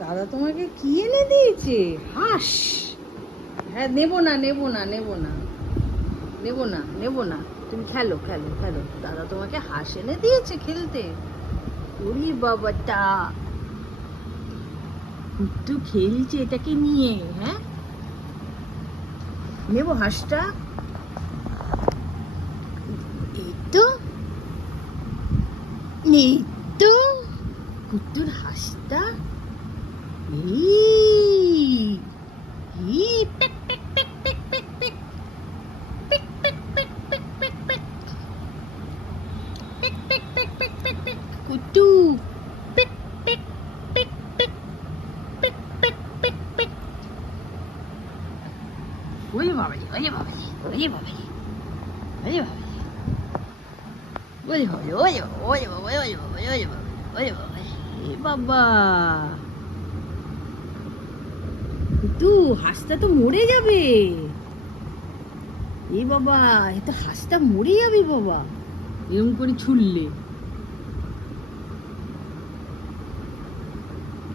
দাদা তোমাকে কি এনে দিয়েছে? হাঁস? হ্যাঁ, নেবো না নেবো না নেবো না নেবো না নেবো না, তুমি খেলো খেলো খেলো। দাদা তোমাকে হাঁস এনে দিয়েছে খেলতে। ওরে বাবাটা, একটু খেলছে এটাকে নিয়ে। হ্যাঁ, নেবো হাঁসটা। এই তো, এই তো কুট্টুর হাঁসটা। এই এই পেক পেক পেক পেক পেক পেক পেক পেক পেক পেক পেক পেক পেক পেক পেক পেক পেক পেক কুট্টু পেক পেক পেক পেক পেক পেক পেক পেক। ওরে বাবাজি, ওরে বাবাজি, ওরে বাবাজি, ওরে বাবাজি, ওরে বাবাজি, ওরে বাবা, ওরে বাবা, ওরে বাবা, ওরে বাবা, ওরে বাবা, এ বাবা, কুট্টু হাঁসটা তো মরে যাবে। এ বাবা, এ তো হাঁসটা মরে যাবে বাবা, এরকম করে ছুললে।